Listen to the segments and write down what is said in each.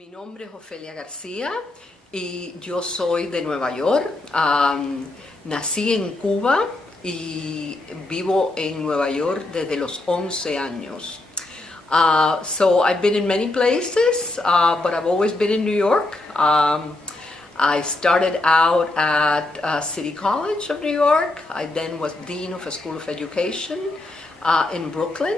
Mi nombre es Ofelia Garcia y yo soy de Nueva York. Nací en Cuba y vivo en Nueva York desde los 11 años. So I've been in many places, but I've always been in New York. I started out at City College of New York. I then was Dean of a School of Education in Brooklyn.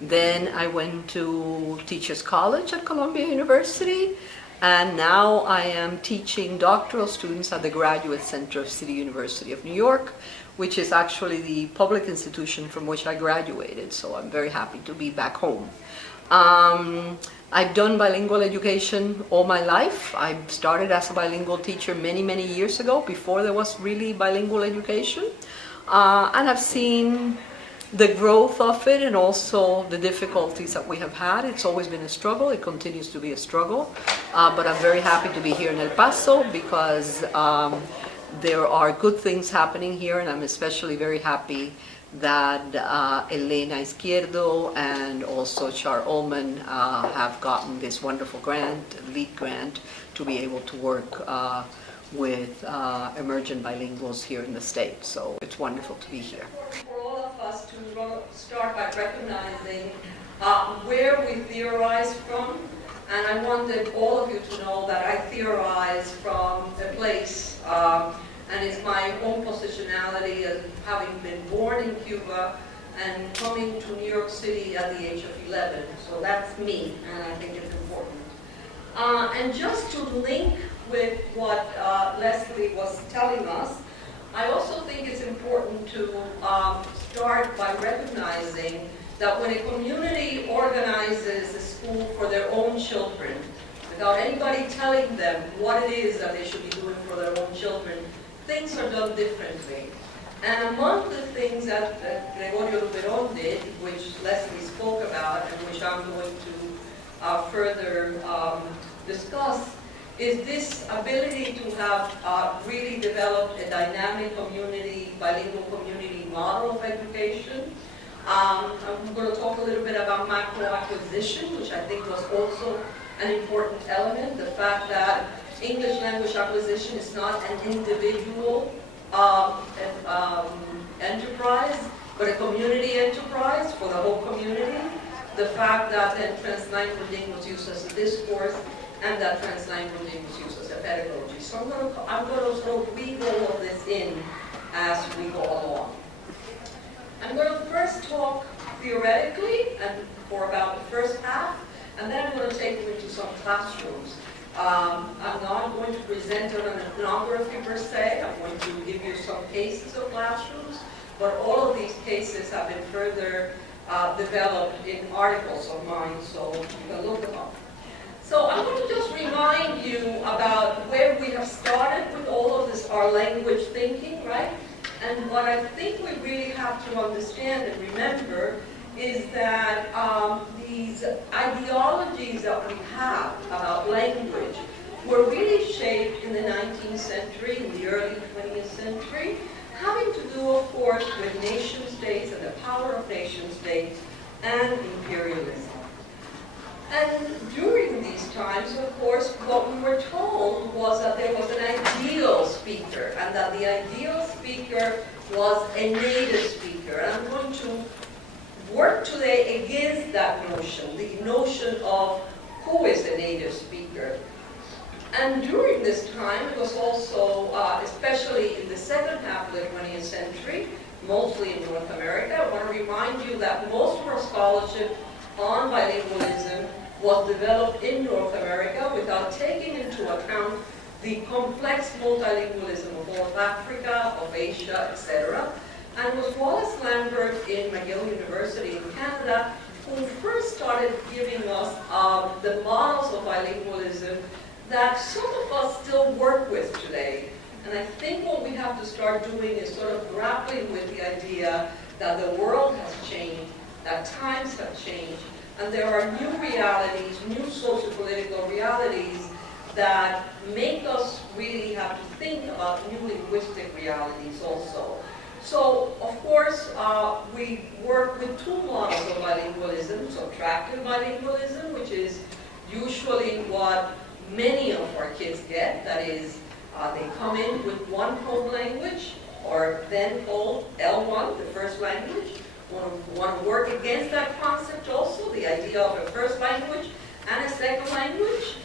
Then I went to Teachers College at Columbia University, and now I am teaching doctoral students at the Graduate Center of City University of New York, which is actually the public institution from which I graduated, so I'm very happy to be back home. I've done bilingual education all my life. I started as a bilingual teacher many, many years ago, before there was really bilingual education, and I've seen the growth of it and also the difficulties that we have had. It's always been a struggle. It continues to be a struggle. But I'm very happy to be here in El Paso because there are good things happening here, and I'm especially very happy that Elena Izquierdo and also Char Ullman have gotten this wonderful grant, LEAD grant, to be able to work with emergent bilinguals here in the state. So it's wonderful to be here. For all of us to start by recognizing where we theorize from, and I wanted all of you to know that I theorize from a place, and it's my own positionality as having been born in Cuba and coming to New York City at the age of 11. So that's me, and I think it's important. And just to link with what Leslie was telling us, I also think it's important to start by recognizing that when a community organizes a school for their own children, without anybody telling them what it is that they should be doing for their own children, things are done differently. And among the things that Gregorio Luperón did, which Leslie spoke about and which I'm going to further discuss, is this ability to have really developed a dynamic community, bilingual community model of education. I'm going to talk a little bit about macro acquisition, which I think was also an important element. The fact that English language acquisition is not an individual enterprise, but a community enterprise for the whole community. The fact that then translanguage reading was used as a discourse, and that translanguage reading was used as a pedagogy. So I'm going to sort of weave all of this in as we go along. I'm going to first talk theoretically and for about the first half, and then I'm going to take you into some classrooms. I'm not going to present an ethnography per se. I'm going to give you some cases of classrooms, but all of these cases have been further developed in articles of mine, so you can look them up. So I'm going to just remind you about where we have started with all of this, our language thinking, right? And what I think we really have to understand and remember is that these ideologies that we have about language were really shaped in the 19th century, in the early 20th century, having to do, of course, with nation states and the power of nation states and imperialism. And during these times, of course, what we were told was that there was an ideal speaker, and that the ideal speaker was a native speaker. And I'm going to work today against that notion, the notion of who is a native speaker. And during this time, it was also, especially in the second half of the 20th century, mostly in North America, I want to remind you that most of our scholarship on bilingualism was developed in North America without taking into account the complex multilingualism of all of Africa, of Asia, etc. And it was Wallace Lambert in McGill University in Canada who first started giving us the models of bilingualism that some of us still work with today. And I think what we have to start doing is sort of grappling with the idea that the world has changed, that times have changed, and there are new realities, new socio-political realities that make us really have to think about new linguistic realities also. So, of course, we work with two models of bilingualism. Subtractive bilingualism, which is usually what many of our kids get. That is, they come in with one home language, or then called L1, the first language. Want to work against that concept also, the idea of a first language and a second language.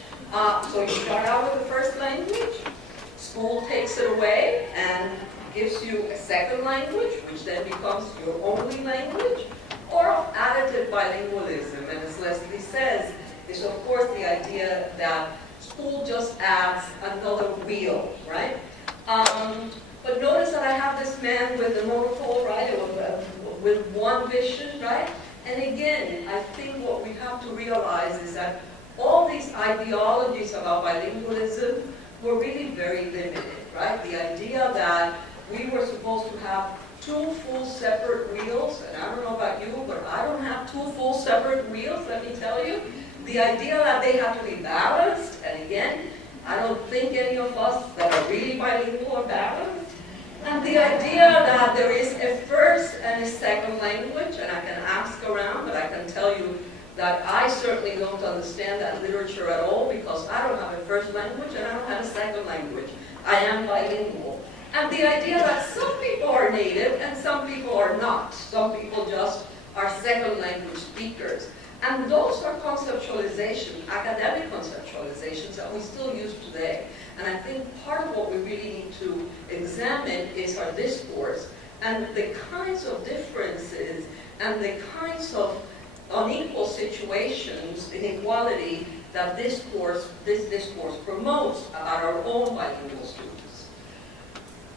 So you start out with the first language, school takes it away and gives you a second language, which then becomes your only language, or additive bilingualism. And as Leslie says, is of course the idea that school just adds another wheel, right? But notice that I have this man with the monocle, right, with one vision, right? And again, I think what we have to realize is that all these ideologies about bilingualism were really very limited, right? The idea that we were supposed to have two full separate wheels, and I don't know about you, but I don't have two full separate wheels, let me tell you. The idea that they have to be balanced, and again, I don't think any of us that are really bilingual are balanced. And the idea that there is a first and a second language, and I can ask around, but I can tell you that I certainly don't understand that literature at all, because I don't have a first language and I don't have a second language. I am bilingual. And the idea that some people are native and some people are not. Some people just are second language speakers. And those are conceptualizations, academic conceptualizations that we still use today. And I think part of what we really need to examine is our discourse and the kinds of differences and the kinds of unequal situations, inequality, that this discourse promotes about our own bilingual students.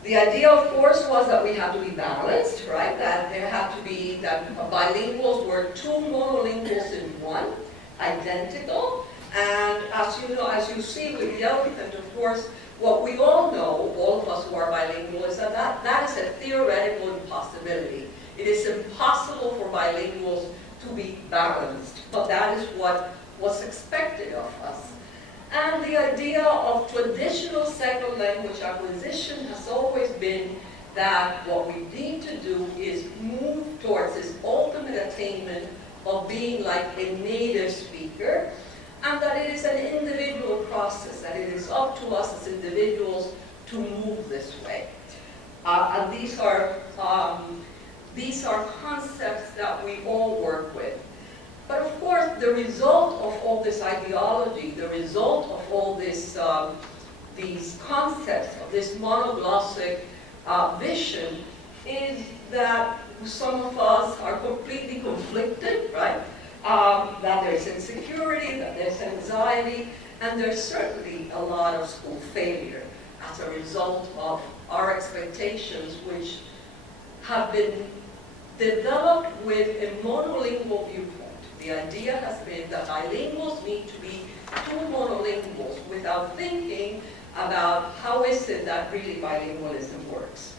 The idea, of course, was that we had to be balanced, right? That there had to be, that bilinguals were two monolinguals in one, identical. And as you know, as you see with the elephant, of course, what we all know, all of us who are bilingual, is that that is a theoretical impossibility. It is impossible for bilinguals to be balanced, but that is what was expected of us. And the idea of traditional second language acquisition has always been that what we need to do is move towards this ultimate attainment of being like a native speaker, and that it is an individual process, that it is up to us as individuals to move this way. And these are concepts that we all work with. But of course, the result of all this ideology, the result of all this, these concepts of this monoglossic vision is that some of us are completely conflicted, right? That there's insecurity, that there's anxiety, and there's certainly a lot of school failure as a result of our expectations, which have been developed with a monolingual viewpoint. The idea has been that bilinguals need to be two monolinguals without thinking about how is it that really bilingualism works.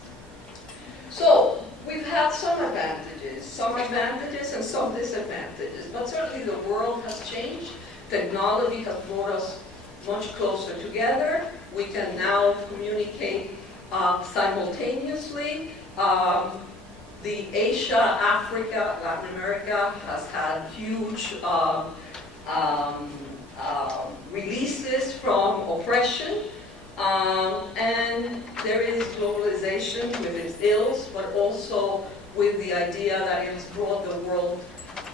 So we've had some advantages and some disadvantages, but certainly the world has changed. Technology has brought us much closer together. We can now communicate simultaneously. The Asia, Africa, Latin America has had huge releases from oppression, and there is globalization with its ills, but also with the idea that it has brought the world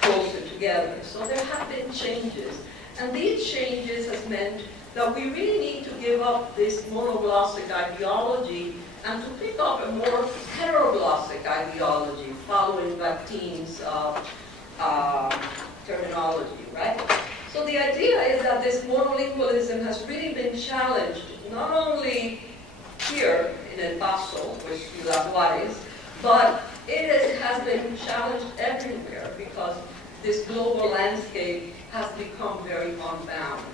closer together. So there have been changes, and these changes has meant that we really need to give up this monoglossic ideology and to pick up a more heteroglossic ideology following Bakhtin's terminology, right? So the idea is that this monolingualism has really been challenged, not only here in El Paso, with Ciudad Juárez, but it has been challenged everywhere because this global landscape has become very unbound.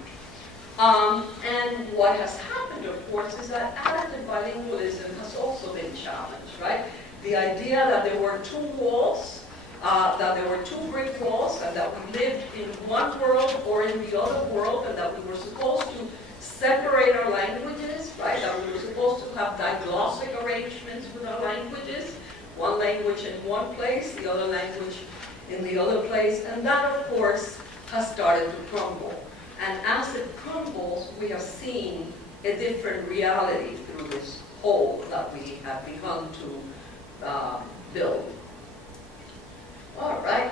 And what has happened, of course, is that additive bilingualism has also been challenged, right? The idea that there were two walls, that there were two brick walls, and that we lived in one world or in the other world, and that we were supposed to separate our languages, right? That we were supposed to have diglossic arrangements with our languages, one language in one place, the other language in the other place, and that, of course, has started to crumble. And as it crumbles, we are seeing a different reality through this hole that we have begun to build. All right.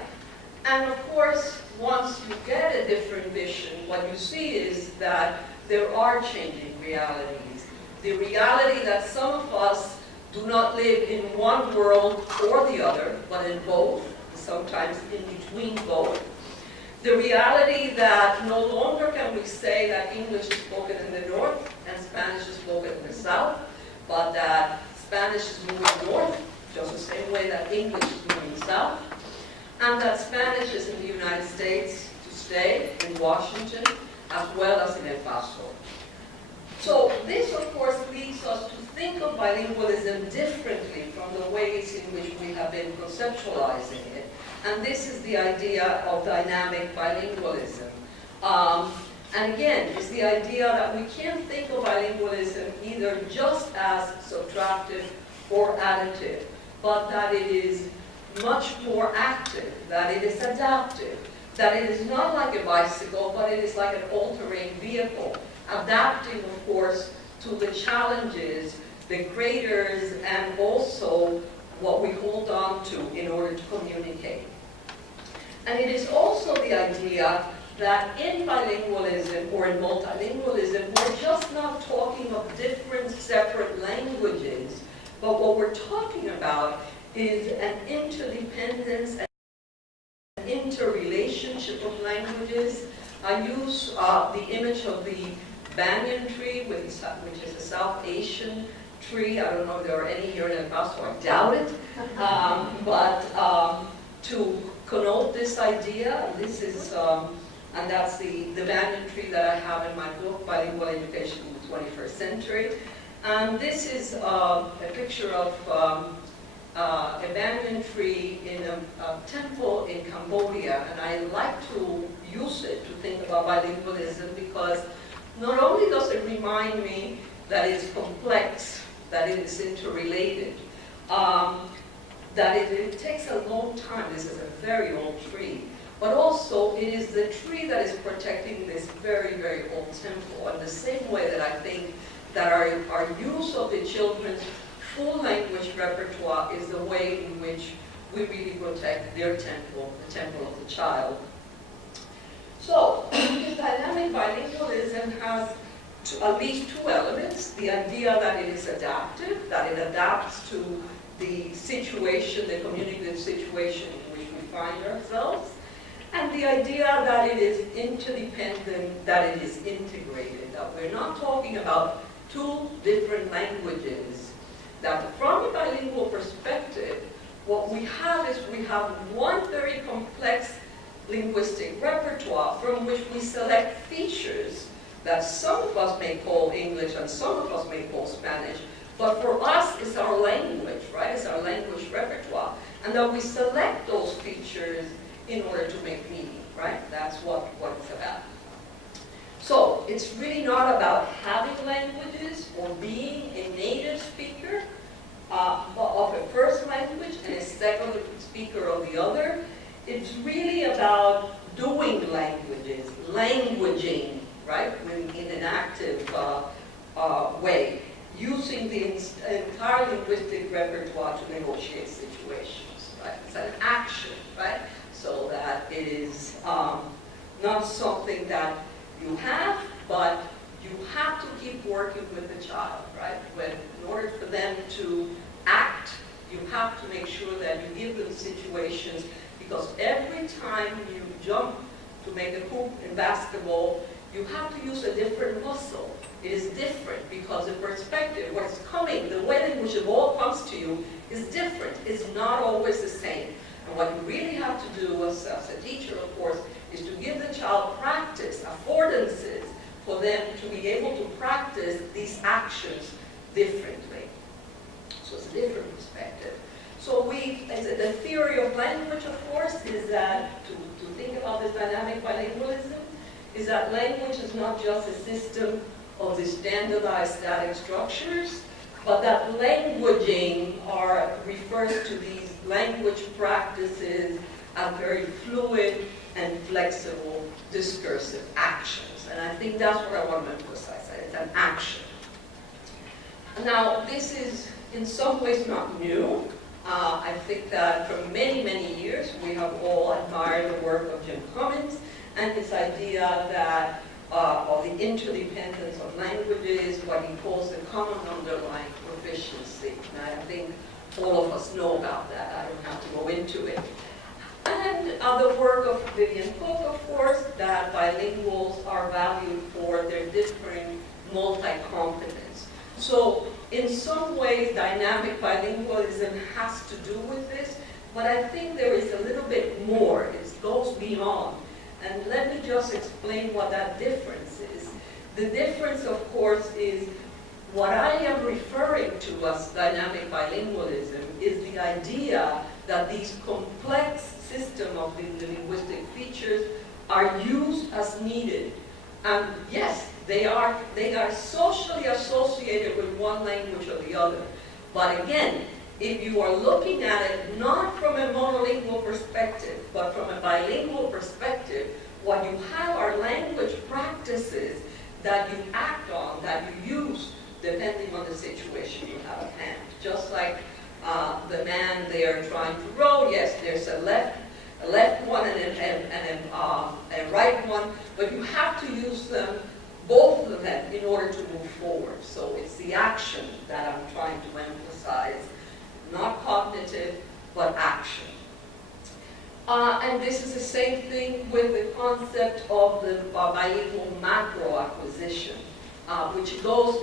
And of course, once you get a different vision, what you see is that there are changing realities. The reality that some of us do not live in one world or the other, but in both, sometimes in between both. The reality that no longer can we say that English is spoken in the north and Spanish is spoken in the south, but that Spanish is moving north, just the same way that English is moving south, and that Spanish is in the United States to stay, in Washington, as well as in El Paso. So this, of course, leads us to think of bilingualism differently from the ways in which we have been conceptualizing it. And this is the idea of dynamic bilingualism. And again, it's the idea that we can't think of bilingualism either just as subtractive or additive, but that it is much more active, that it is adaptive, that it is not like a bicycle, but it is like an all-terrain vehicle, adapting, of course, to the challenges, the craters, and also what we hold on to in order to communicate. And it is also the idea that in bilingualism or in multilingualism, we're just not talking of different separate languages, but what we're talking about is an interdependence, an interrelationship of languages. I use the image of the banyan tree, which is a South Asian tree. I don't know if there are any here in El Paso, I doubt it. But to connote this idea, this is, and that's the banyan tree that I have in my book, Bilingual Education in the 21st Century. And this is a picture of a banyan tree in a temple in Cambodia. And I like to use it to think about bilingualism because not only does it remind me that it's complex, that it is interrelated, that it takes a long time. This is a very old tree. But also, it is the tree that is protecting this very, very old temple. And the same way that I think that our use of the children's full language repertoire is the way in which we really protect their temple, the temple of the child. So, dynamic bilingualism has at least two elements. The idea that it is adaptive, that it adapts to the situation, the communicative situation in which we find ourselves, and the idea that it is interdependent, that it is integrated, that we're not talking about two different languages, that from a bilingual perspective, what we have is we have one very complex linguistic repertoire from which we select features that some of us may call English and some of us may call Spanish, but for us it's our language, right? It's our language repertoire. And that we select those features in order to make meaning, right? That's what it's about. So it's really not about having languages or being a native speaker of a first language and a second speaker of the other. It's really about doing languages, languaging, right, in an active way, using the entire linguistic repertoire to negotiate situations, right? It's an action, right? So that it is not something that you have, but you have to keep working with the child, right? In order for them to act, you have to make sure that you give them situations, because every time you jump to make a hoop in basketball, you have to use a different muscle. It is different because the perspective, what's coming, the way in which the ball comes to you is different. It's not always the same. And what you really have to do as a teacher, of course, is to give the child practice, affordances, for them to be able to practice these actions differently. So it's a different perspective. So the theory of language, of course, is that, to think about this dynamic bilingualism, is that language is not just a system of the standardized static structures, but that languaging refers to these language practices as very fluid and flexible discursive actions. And I think that's what I want to emphasize, that it's an action. Now, this is in some ways not new. I think that for many, many years we have all admired the work of Jim Cummins and this idea that of the interdependence of languages, what he calls the common underlying proficiency. And I think all of us know about that. I don't have to go into it. And the work of Vivian Cook, of course, that bilinguals are valued for their differing multi-competence. So in some ways, dynamic bilingualism has to do with this, but I think there is a little bit more. It goes beyond. And let me just explain what that difference is. The difference, of course, is what I am referring to as dynamic bilingualism is the idea that these complex system of the linguistic features are used as needed. And yes, they are socially associated with one language or the other. But again, if you are looking at it not from a monolingual perspective, but from a bilingual perspective, what you have are language practices that you act on, that you use, depending on the situation you have at hand. Just like the man there trying to row, yes, there's a left one and a right one, but you have to use them, both of them, in order to move forward. So it's the action that I'm trying to emphasize, not cognitive, but action. And this is the same thing with the concept of the bilingual macro acquisition, which goes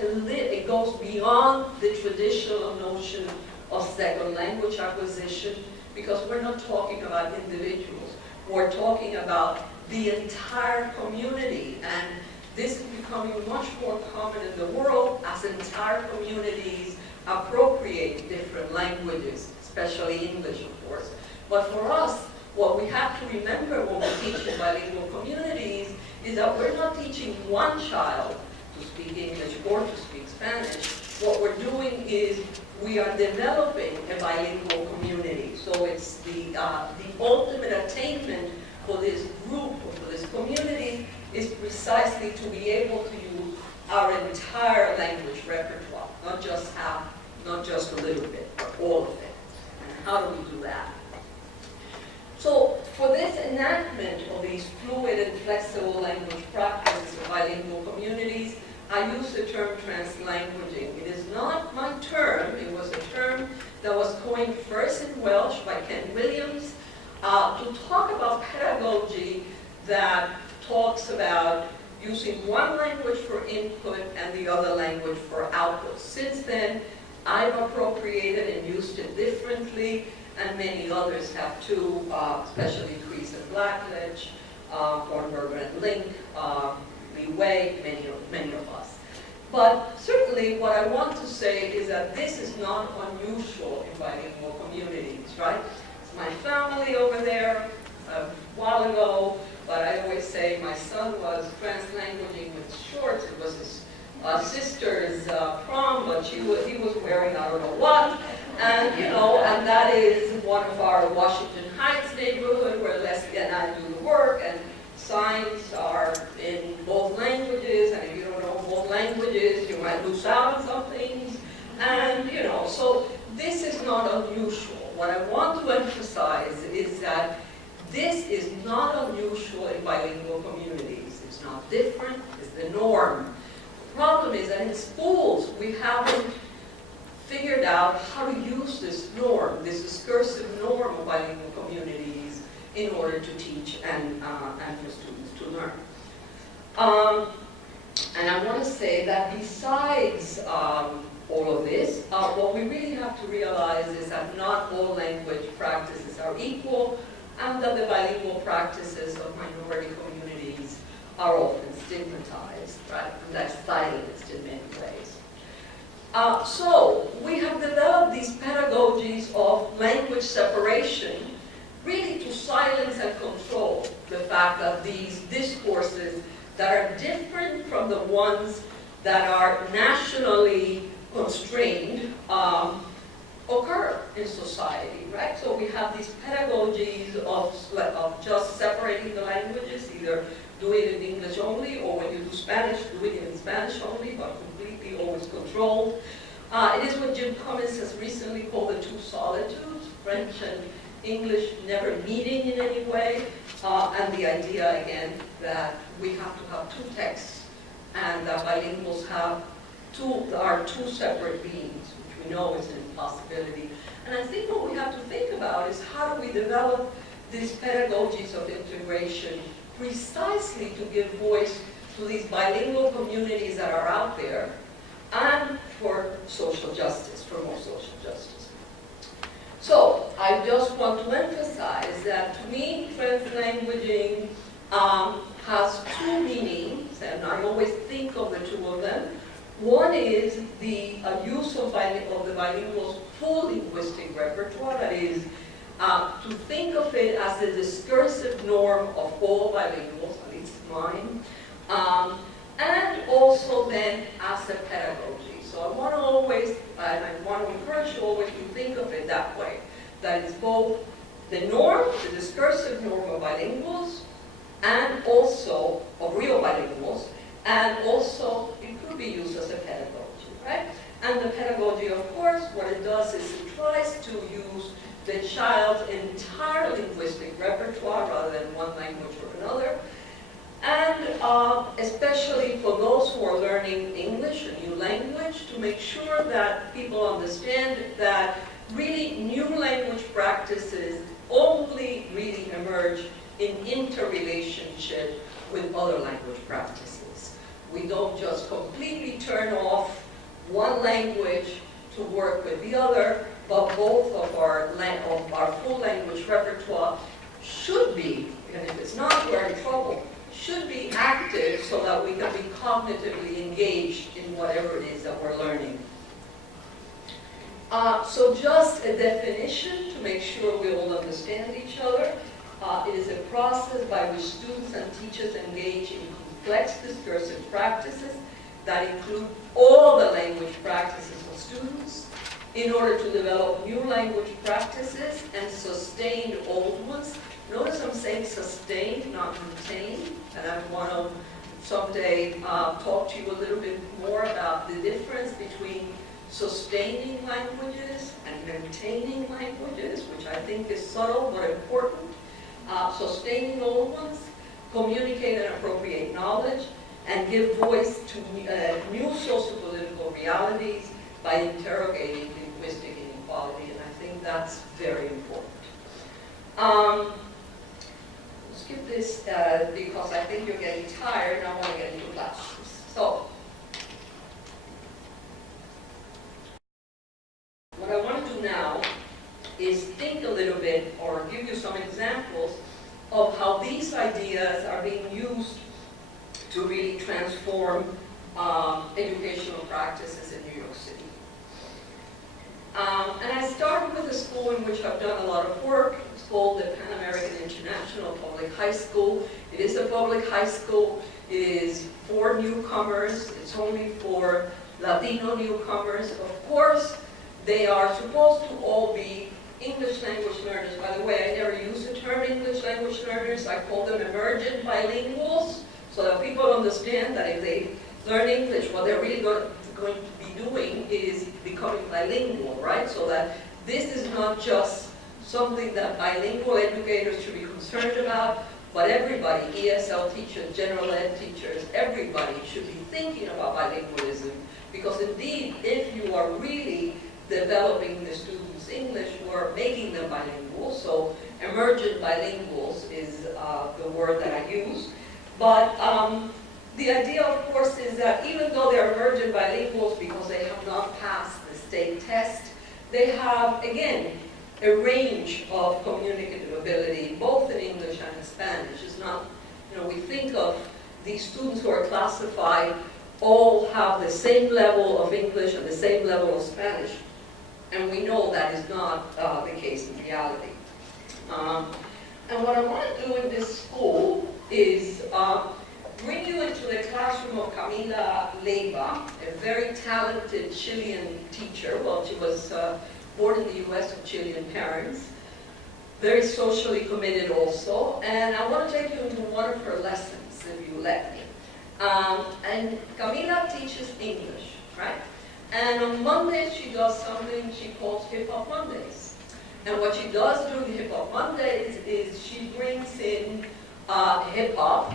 beyond the traditional notion of second language acquisition, because we're not talking about individuals. We're talking about the entire community, and this is becoming much more common in the world as entire communities appropriate different languages, especially English, of course. But for us, what we have to remember when we teach in bilingual communities is that we're not teaching one child to speak English or to speak Spanish. What we're doing is we are developing a bilingual community. So it's the ultimate attainment for this group or for this community is precisely to be able to use our entire language repertoire, not just half, not just a little bit, but all of it. And how do we do that? So for this enactment of these fluid and flexible language practices of bilingual communities, I use the term translanguaging. It is not my term. It was a term that was coined first in Welsh by Ken Williams to talk about pedagogy that talks about using one language for input and the other language for output. Since then, I've appropriated and used it differently, and many others have too, especially Kreese and Blackledge, Hornberger and Link, Lee Wei, many of us. But certainly what I want to say is that this is not unusual in bilingual communities, right? It's my family over there a while ago, but I always say my son was translanguaging with shorts. It was his sister's prom, but he was wearing I don't know what. And, and that is one of our Washington Heights neighborhood where Leslie and I do the work, and signs are in both languages, and if you don't know both languages, you might lose out on some things. And, so this is not unusual. What I want to emphasize is that this is not unusual in bilingual communities. It's not different, it's the norm. The problem is that in schools, we haven't figured out how to use this norm, this discursive norm of bilingual communities in order to teach and for students to learn. And I want to say that besides all of this, what we really have to realize is that not all language practices are equal, and that the bilingual practices of minority communities are often stigmatized, right? And that's silenced in many ways. So we have developed these pedagogies of language separation really to silence and control the fact that these discourses that are different from the ones that are nationally constrained occur in society, right? So we have these pedagogies of just separating the languages, either do it in English only, or when you do Spanish, do it in Spanish only, but completely always controlled. It is what Jim Cummins has recently called the two solitudes, French and English never meeting in any way, and the idea, again, that we have to have two texts, and that bilinguals are two separate beings, which we know is an impossibility. And I think what we have to think about is how do we develop these pedagogies of integration precisely to give voice to these bilingual communities that are out there, and for social justice, for more social justice. So I just want to emphasize that to me, translanguaging has two meanings, and I always think of the two of them. One is the use of the bilingual's full linguistic repertoire, that is, to think of it as the discursive norm of all bilinguals, at least mine, and also then as a pedagogy. So I want to always, and I want to encourage you always to think of it that way, that it's both the norm, the discursive norm of bilinguals, and also of real bilinguals, and also it could be used as a pedagogy, right? And the pedagogy, of course, what it does is it tries to use the child's entire linguistic repertoire rather than one language or another. And especially for those who are learning English, a new language, to make sure that people understand that really new language practices only really emerge in interrelationship with other language practices. We don't just completely turn off one language to work with the other, but both of our full language repertoire should be, and if it's not, we're in trouble, should be active so that we can be cognitively engaged in whatever it is that we're learning. So just a definition to make sure we all understand each other. It is a process by which students and teachers engage in complex discursive practices that include all the language practices of students in order to develop new language practices and sustain old ones. Notice I'm saying sustain, not maintain, and I want to someday talk to you a little bit more about the difference between sustaining languages and maintaining languages, which I think is subtle but important. Sustaining old ones, communicate and appropriate knowledge, and give voice to new socio-political realities by interrogating linguistic inequality, and I think that's very important. Skip this because I think you're getting tired and I want to get into classrooms. So, what I want to do now is think a little bit or give you some examples of how these ideas are being used to really transform educational practices in New York City. And I started with a school in which I've done a lot of work. It's called the Pan American International Public High School. It is a public high school. It is for newcomers. It's only for Latino newcomers. Of course, they are supposed to all be English language learners. By the way, I never use the term English language learners. I call them emergent bilinguals, so that people understand that if they learn English, what they're really going to be doing is becoming bilingual, right? So that this is not just something that bilingual educators should be concerned about, but everybody, ESL teachers, general ed teachers, everybody should be thinking about bilingualism, because indeed, if you are really developing the students' English, we're making them bilingual, so emergent bilinguals is the word that I use. But the idea, of course, is that even though they're emergent bilinguals because they have not passed the state test, they have, again, a range of communicative ability, both in English and in Spanish. It's not, we think of these students who are classified all have the same level of English and the same level of Spanish. And we know that is not the case in reality. And what I want to do in this school is bring you into the classroom of Camila Leiva, a very talented Chilean teacher. Well, she was born in the US of Chilean parents, very socially committed also, and I want to take you into one of her lessons, if you let me. And Camila teaches English, right? And on Mondays she does something she calls Hip Hop Mondays. And what she does during Hip Hop Mondays is she brings in hip hop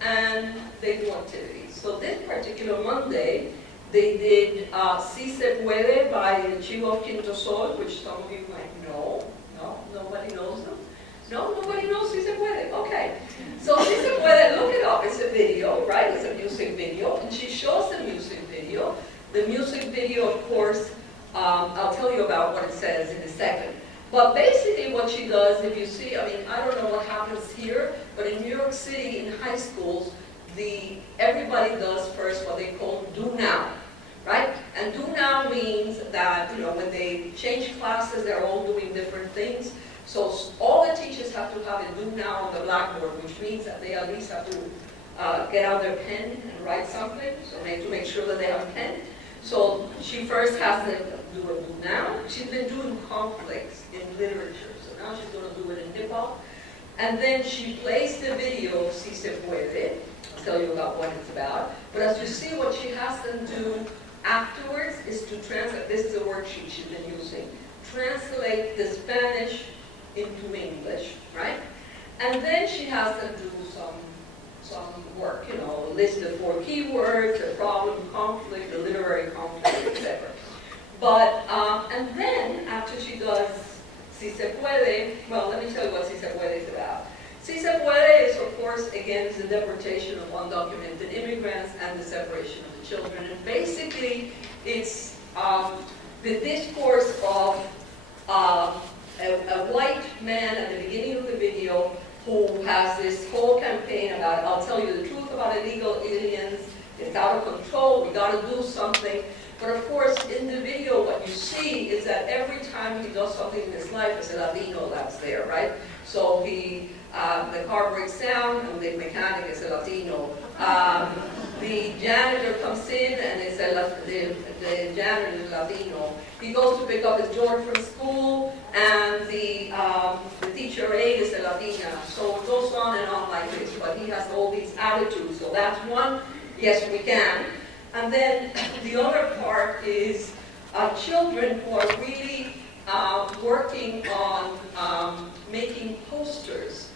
and they do activities. So this particular Monday, they did Si Se Puede by the Chivo of Quinto Sol, which some of you might know. No? Nobody knows them? No? Nobody knows Si Se Puede? Okay. So Si Se Puede, look it up. It's a video, right? It's a music video. And she shows the music video. The music video, of course, I'll tell you about what it says in a second. But basically what she does, if you see, I mean, I don't know what happens here, but in New York City, in high schools, everybody does first what they call do now, right? And do now means that, you know, when they change classes, they're all doing different things. So all the teachers have to have a do now on the blackboard, which means that they at least have to get out their pen and write something, so they have to make sure that they have a pen. So she first has to do a do now. She's been doing conflicts in literature, so now she's going to do it in hip hop. And then she plays the video, Si Se Puede. I'll tell you about what it's about. But as you see, what she has them do afterwards is to translate. This is a worksheet she's been using. Translate the Spanish into English, right? And then she has them do some work, you know, list the 4 keywords, the problem, conflict, the literary conflict, etc. But, and then after she does Si Se Puede, well, let me tell you what Si Se Puede is about. Si Se Puede is, of course, again, is the deportation of undocumented immigrants and the separation of the children. And basically, it's the discourse of a white man at the beginning of the video who has this whole campaign about, I'll tell you the truth about illegal aliens, it's out of control, we got to do something. But of course, in the video, what you see is that every time he does something in his life, it's a Latino that's there, right? So the car breaks down, and the mechanic is a Latino. The janitor comes in, and it's the janitor is Latino. He goes to pick up his daughter from school, and the teacher aide is a Latina. So it goes on and on like this, but he has all these attitudes. So that's one, yes, we can. And then the other part is children who are really working on making posters.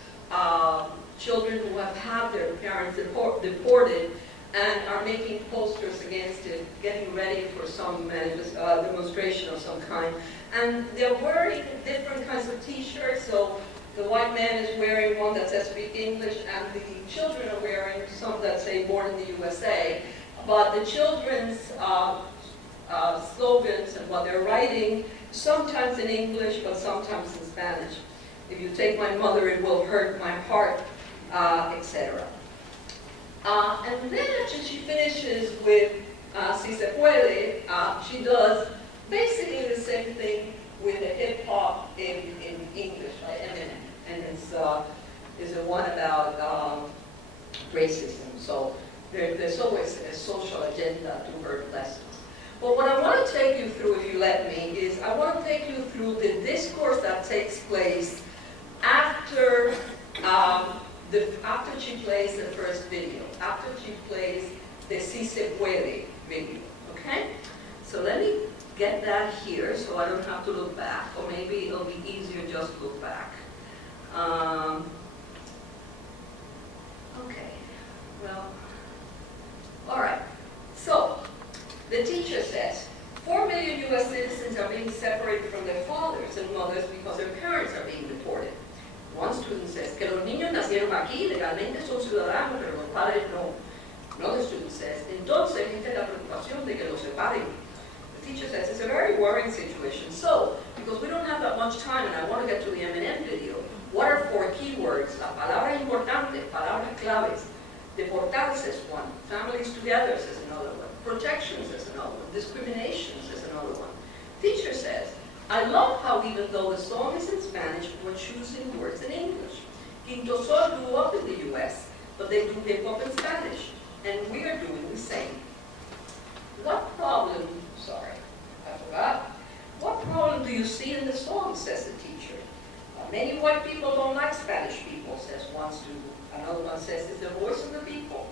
Children who have had their parents deported and are making posters against it, getting ready for some demonstration of some kind. And they're wearing different kinds of t-shirts. So the white man is wearing one that says "Speak English," and the children are wearing some that say "Born in the USA." But the children's slogans and what they're writing, sometimes in English, but sometimes in Spanish. If you take my mother, it will hurt my heart, etc. And then after she finishes with Si Se Puede, she does basically the same thing with the hip hop in English, right? And it's a one about racism. So there's always a social agenda to her lessons. But what I want to take you through, if you let me, is I want to take you through the discourse that takes place after she plays the first video, after she plays the Si Se Puede video, okay? So let me get that here so I don't have to look back, or maybe it'll be easier just to look back. Okay, well, all right. So, the teacher says, 4 million U.S. citizens are being separated from their fathers and mothers because their parents are being deported. One student says, que los niños nacieron aquí, legalmente son ciudadanos, pero los padres no. Another student says, entonces existe la preocupación de que los separen. The teacher says, it's a very worrying situation. So, because we don't have that much time and I want to get to the M&M video, what are 4 keywords? La palabra importante, palabras claves. Deportarse is one. Families together is another one. Protections is another one. Discriminations is another one. Teacher says, I love how even though the song is in Spanish, we're choosing words in English. Quinto Sol grew up in the U.S., but they do hip hop in Spanish, and we are doing the same. What problem, sorry, I forgot. What problem do you see in the song, says the teacher. Many white people don't like Spanish people, says one student. Another one says it's the voice of the people.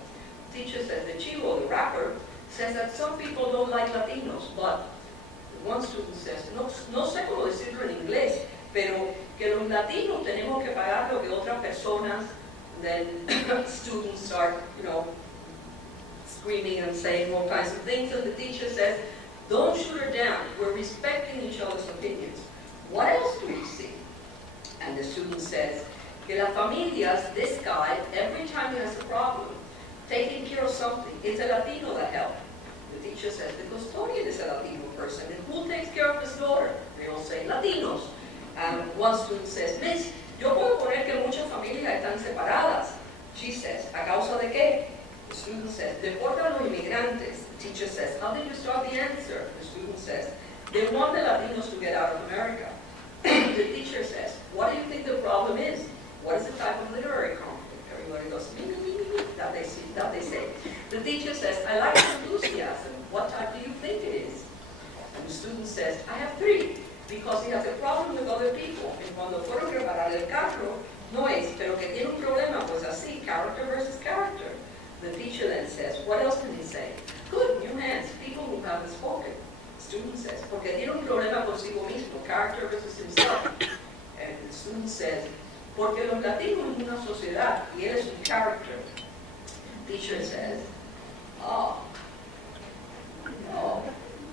Teacher says the chivo, the rapper, says that some people don't like Latinos, but one student says, no sé cómo decirlo en inglés, pero que los latinos tenemos que pagar lo que otras personas. Then students start, screaming and saying all kinds of things, and the teacher says, don't shoot her down. We're respecting each other's opinions. What else do we see? And the student says, que las familias, this guy, every time he has a problem, taking care of something, it's a Latino that helps. The teacher says, the custodian is a Latino person, and who takes care of his daughter? They all say, Latinos. And one student says, Miss, yo puedo poner que muchas familias están separadas. She says, ¿a causa de qué? The student says, deportan a los inmigrantes. The teacher says, how did you start the answer? The student says, they want the Latinos to get out of America. The teacher says, what do you think the problem is? What is the type of literary conflict? Everybody goes, that they say. The teacher says, I like enthusiasm. What type do you think it is? And the student says, I have three, because he has a problem with other people. And cuando fueron a reparar el carro, no es, pero que tiene un problema, pues así, character versus character. The teacher then says, what else can he say? Good, new hands, people who haven't spoken. The student says, porque tiene un problema consigo mismo, character versus himself. And the student says, porque los latinos en una sociedad, y él es un character. The teacher says,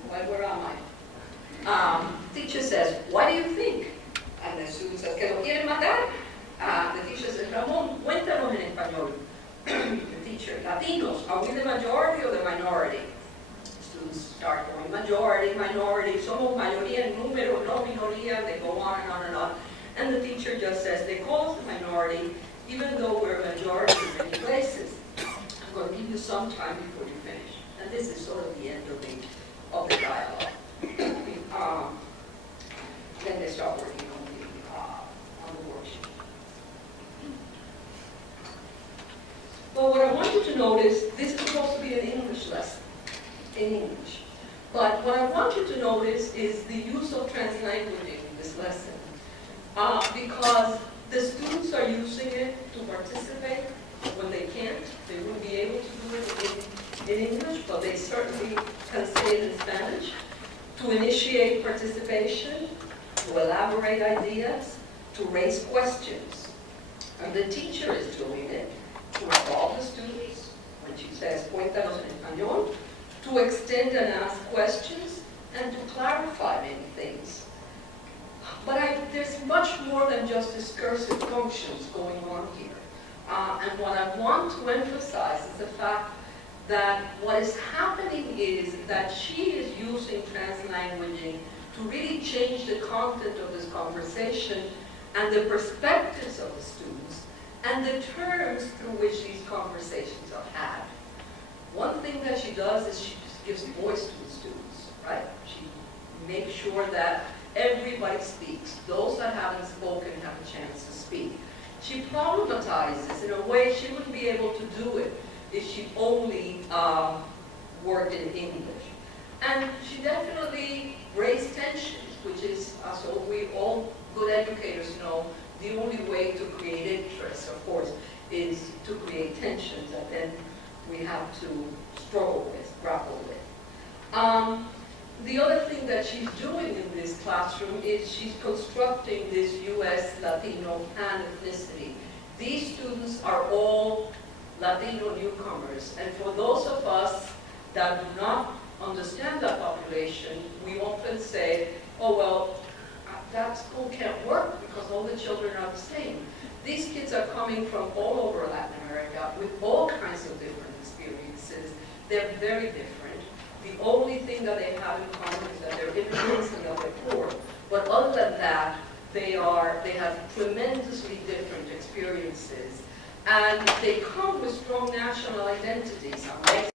where am I? Teacher says, why do you think? And the student says, que lo quieren matar? The teacher says, Ramón, cuéntanos en español. The teacher, Latinos, are we the majority or the minority? Students start going, majority, minority, somos mayoría en número, no minoría, they go on and on and on. And the teacher just says, they call us the minority, even though we're a majority in many places. I'm going to give you some time before you finish. And this is sort of the end of the dialogue. Then they start working on the worksheet. But what I want you to notice, this is supposed to be an English lesson, in English. But what I want you to notice is the use of translanguaging in this lesson. Because the students are using it to participate when they can't. They wouldn't be able to do it in English, but they certainly can say it in Spanish. To initiate participation, to elaborate ideas, to raise questions. And the teacher is doing it to involve the students, when she says, cuéntanos en español, to extend and ask questions, and to clarify many things. But there's much more than just discursive functions going on here. And what I want to emphasize is the fact that what is happening is that she is using translanguaging to really change the content of this conversation and the perspectives of the students and the terms through which these conversations are had. One thing that she does is she just gives voice to the students, right? She makes sure that everybody speaks. Those that haven't spoken have a chance to speak. She problematizes in a way she wouldn't be able to do it if she only worked in English. And she definitely raised tensions, which is, as we all good educators know, the only way to create interest, of course, is to create tensions that then we have to struggle with, grapple with. The other thing that she's doing in this classroom is she's constructing this U.S. Latino pan ethnicity. These students are all Latino newcomers, and for those of us that do not understand that population, we often say, oh well, that school can't work because all the children are the same. These kids are coming from all over Latin America with all kinds of different experiences. They're very different. The only thing that they have in common is that they're immigrants and that they're poor. But other than that, they have tremendously different experiences. And they come with strong national identities. I'm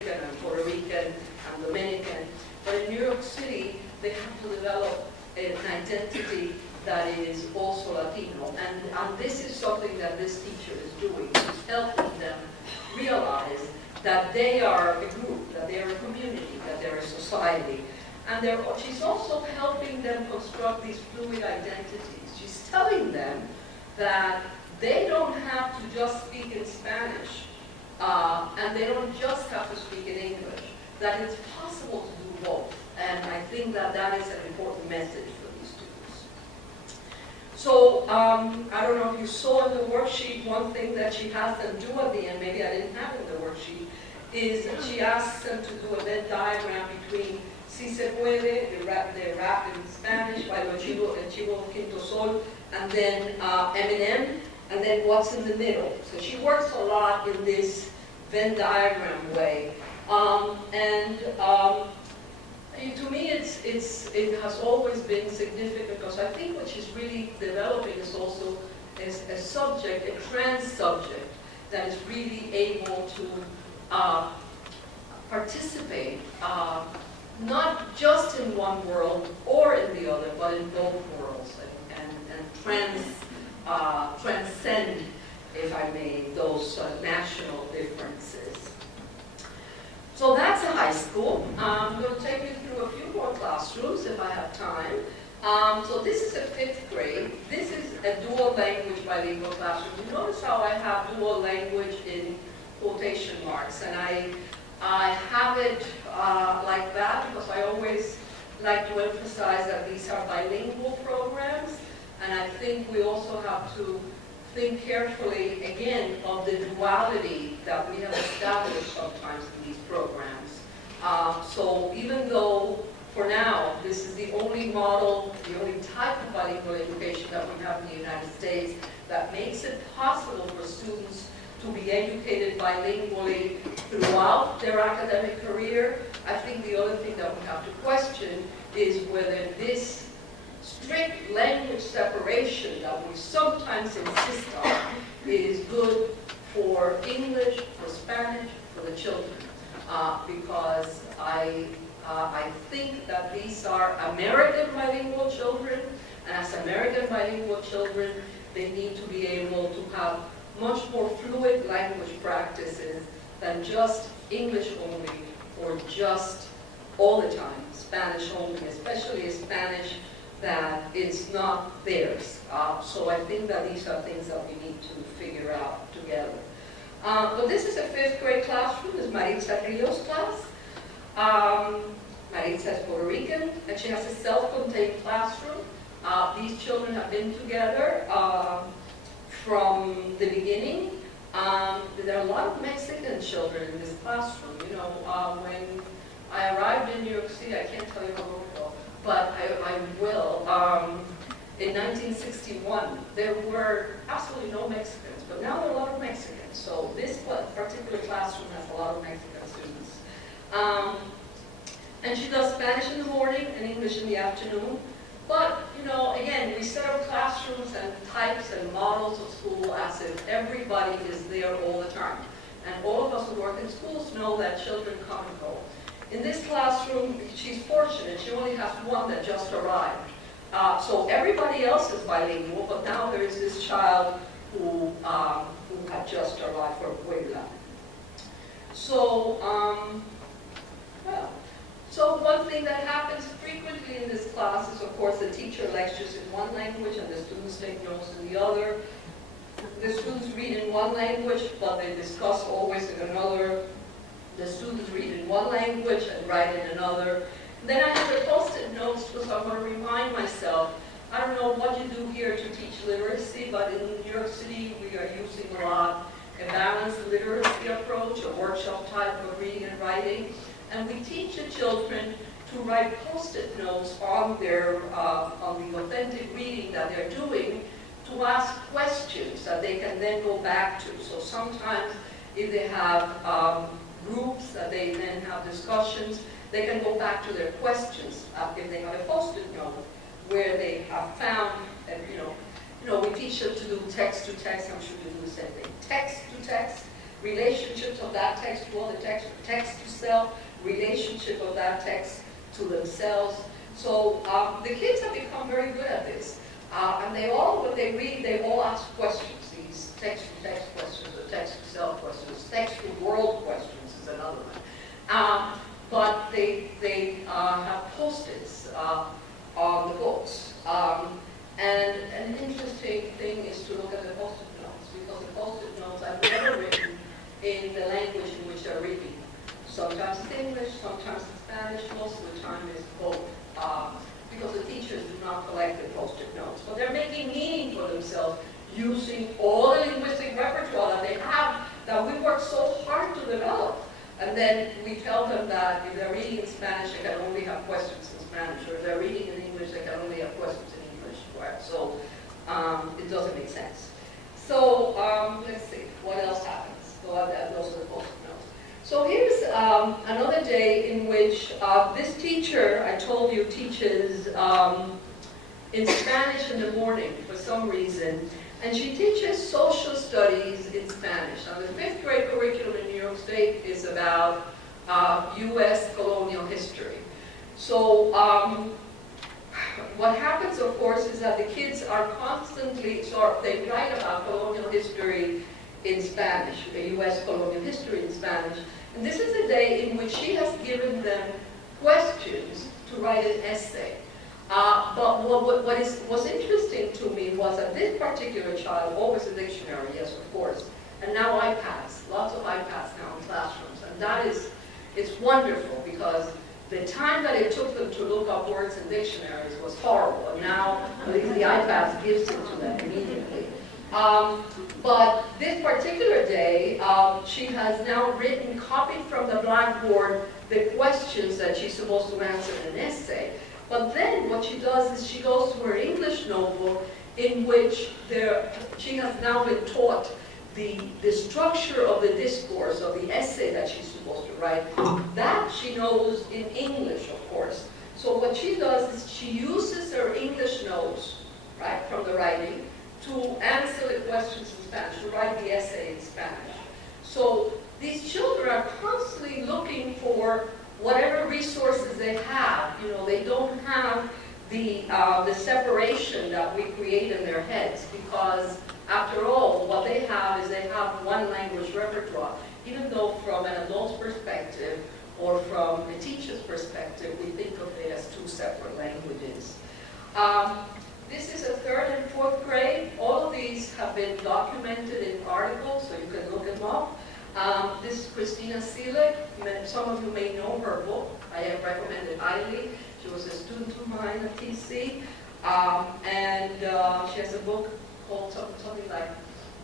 Mexican and Puerto Rican and Dominican. But in New York City, they have to develop an identity that is also Latino. And this is something that this teacher is doing. She's helping them realize that they are a group, that they are a community, that they're a society. And she's also helping them construct these fluid identities. She's telling them that they don't have to just speak in Spanish, and they don't just have to speak in English, that it's possible to do both. And I think that that is an important message for these students. So, I don't know if you saw in the worksheet, one thing that she has them do at the end, maybe I didn't have it in the worksheet, is that she asks them to do a Venn diagram between Si se puede, the rap in Spanish, by El Chivo Quinto Sol, and then Eminem, and then what's in the middle. So she works a lot in this Venn diagram way. To me, it has always been significant, because I think what she's really developing is also a subject, a trans subject, that is really able to participate, not just in one world or in the other, but in both worlds, and transcend, if I may, those national differences. So that's a high school. I'm going to take you through a few more classrooms if I have time. So this is a 5th grade. This is a dual language bilingual classroom. You notice how I have dual language in quotation marks, and I have it like that because I always like to emphasize that these are bilingual programs, and I think we also have to think carefully, again, of the duality that we have established sometimes in these programs. So even though, for now, this is the only model, the only type of bilingual education that we have in the United States that makes it possible for students to be educated bilingually throughout their academic career, I think the other thing that we have to question is whether this strict language separation that we sometimes insist on is good for English, for Spanish, for the children. Because I think that these are American bilingual children, and as American bilingual children, they need to be able to have much more fluid language practices than just English only, or just all the time Spanish only, especially Spanish that is not theirs. So I think that these are things that we need to figure out together. But this is a 5th grade classroom. This is Maritza Rios' class. Maritza is Puerto Rican, and she has a self-contained classroom. These children have been together from the beginning. There are a lot of Mexican children in this classroom. You know, when I arrived in New York City, I can't tell you how long ago, but I will. In 1961, there were absolutely no Mexicans, but now there are a lot of Mexicans. So this particular classroom has a lot of Mexican students. And she does Spanish in the morning and English in the afternoon. But, you know, again, we set up classrooms and types and models of school as if everybody is there all the time. And all of us who work in schools know that children come and go. In this classroom, she's fortunate. She only has one that just arrived. So everybody else is bilingual, but now there is this child who had just arrived from Puebla. So, so one thing that happens frequently in this class is, of course, the teacher lectures in one language and the students take notes in the other. The students read in one language, but they discuss always in another. The students read in one language and write in another. Then I have the post-it notes because I want to remind myself, I don't know what you do here to teach literacy, but in New York City we are using a lot a balanced literacy approach, a workshop type of reading and writing. And we teach the children to write post-it notes on their on the authentic reading that they're doing, to ask questions that they can then go back to. So sometimes if they have groups that they then have discussions, they can go back to their questions if they have a post-it note where they have found, we teach them to do text to text. I'm sure you do the same thing. Text to text, relationships of that text to other text, text to self, relationship of that text to themselves. So the kids have become very good at this. And they all, when they read, they all ask questions. These text-to-text questions, or text-to-self questions, text-to-world questions is another one. But they have post-it Sometimes it's English, sometimes it's Spanish, most of the time it's both. Because the teachers do not collect the post-it notes. But they're making meaning for themselves using all the linguistic repertoire that they have that we work so hard to develop. And then we tell them that if they're reading in Spanish, they can only have questions in Spanish, or if they're reading in English, they can only have questions in English. Right? So it doesn't make sense. So let's see, what else happens? So those are the post-it notes. So here's another day in which this teacher, I told you, teaches in Spanish in the morning for some reason, and she teaches social studies in Spanish. Now, the 5th grade curriculum in New York State is about U.S. colonial history. So what happens, of course, is that the kids are constantly, they write about colonial history in Spanish, the U.S. colonial history in Spanish. And this is a day in which she has given them questions to write an essay. But what was interesting to me was that this particular child, always a dictionary, yes, of course, and now iPads, lots of iPads now in classrooms. And that is, it's wonderful because the time that it took them to look up words in dictionaries was horrible. And now, at least the iPads gives it to them immediately. But this particular day, she has now written, copied from the blackboard, the questions that she's supposed to answer in an essay. But then what she does is she goes to her English notebook in which she has now been taught the structure of the discourse, of the essay that she's supposed to write. That she knows in English, of course. So what she does is she uses her English notes, right, from the writing, to answer the questions in Spanish, to write the essay in Spanish. So these children are constantly looking for whatever resources they have. You know, they don't have the separation that we create in their heads, because after all, what they have is they have one language repertoire. Even though from an adult's perspective or from a teacher's perspective, we think of it as two separate languages. This is a 3rd and 4th grade. All of these have been documented in articles, so you can look them up. This is Christina Seelig. Some of you may know her book. I have recommended highly. She was a student of mine at TC. And she has a book called something like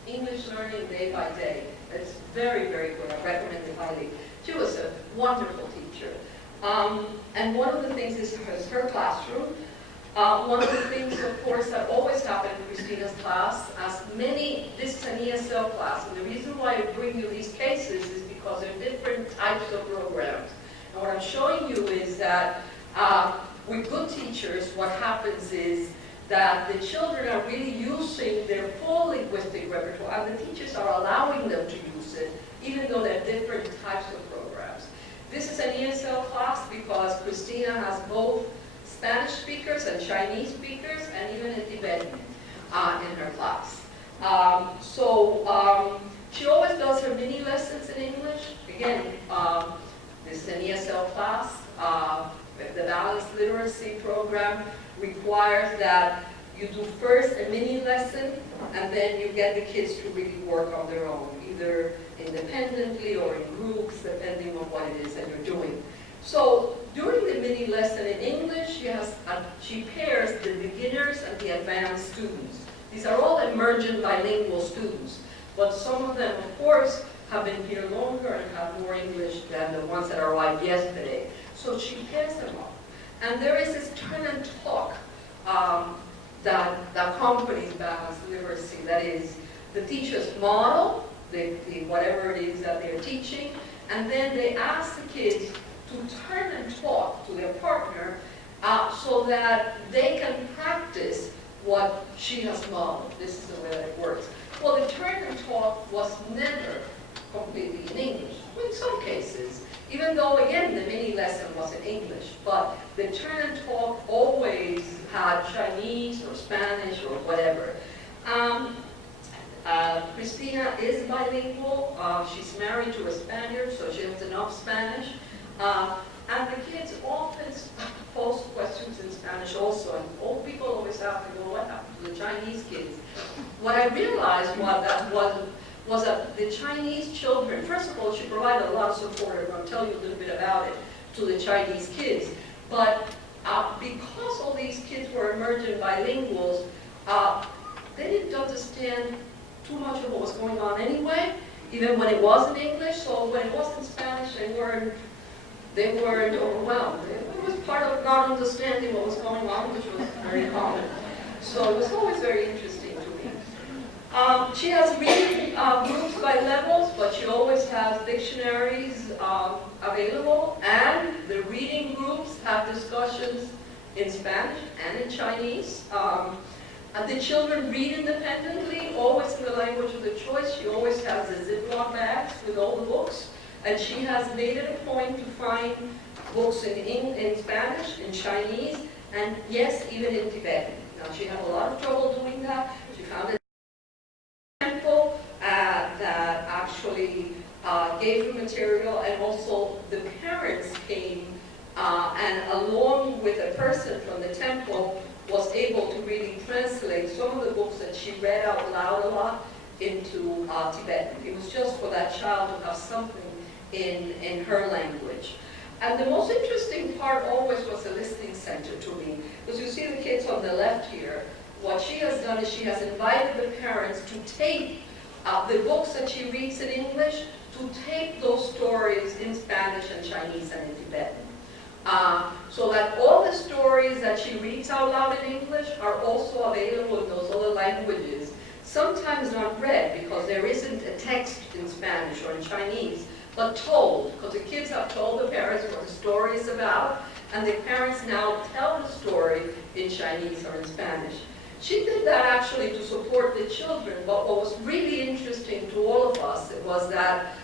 English Learning Day by Day. It's very, very good. I recommend it highly. She was a wonderful teacher. And one of the things is her classroom. One of the things, of course, that always happened in Christina's class, this is an ESL class, and the reason why I bring you these cases is because there are different types of programs. And what I'm showing you is that with good teachers, what happens is that the children are really using their full linguistic repertoire, and the teachers are allowing them to use it, even though there are different types of programs. This is an ESL class because Christina has both Spanish speakers and Chinese speakers, and even a Tibetan in her class. She always does her mini lessons in English. Again, this is an ESL class. The Balanced Literacy Program requires that you do first a mini lesson, and then you get the kids to really work on their own, either independently or in groups, depending on what it is that you're doing. So during the mini lesson in English, she pairs the beginners and the advanced students. These are all emergent bilingual students, but some of them, of course, have been here longer and have more English than the ones that arrived yesterday. So she pairs them up. And there is this turn and talk that accompanies balanced literacy. That is, the teachers model whatever it is that they're teaching, and then they ask the kids to turn and talk to their partner so that they can practice what she has modeled. This is the way that it works. Well, the turn and talk was never completely in English. Well, in some cases, even though, again, the mini lesson was in English, but the turn and talk always had Chinese or Spanish or whatever. Christina is bilingual. She's married to a Spaniard, so she has enough Spanish. And the kids often pose questions in Spanish also, and old people always have to go, what happened to the Chinese kids? What I realized was was that the Chinese children, first of all, she provided a lot of support, I'm going to tell you a little bit about it, to the Chinese kids. But because all these kids were emergent bilinguals, they didn't understand too much of what was going on anyway, even when it was in English. So when it was in Spanish, they weren't overwhelmed. It was part of not understanding what was going on, which was very common. So it was always very interesting to me. She has reading groups by levels, but she always has dictionaries available, and the reading groups have discussions in Spanish and in Chinese. The children read independently, always in the language of their choice. She always has the Ziploc bags with all the books, and she has made it a point to find books in Spanish, in Chinese, and yes, even in Tibetan. Now, she had a lot of trouble doing that. She found a temple that actually gave her material, and also the parents came and along with a person from the temple was able to really translate some of the books that she read out loud a lot into Tibetan. It was just for that child to have something in her language. And the most interesting part always was the listening center to me, because you see the kids on the left here. What she has done is she has invited the parents to tape the books that she reads in English, to tape those stories in Spanish and Chinese and in Tibetan. So that all the stories that she reads out loud in English are also available in those other languages. Sometimes not read, because there isn't a text in Spanish or in Chinese, but told, because the kids have told the parents what the story is about, and the parents now tell the story in Chinese or in Spanish. She did that actually to support the children, but what was really interesting to all of us was that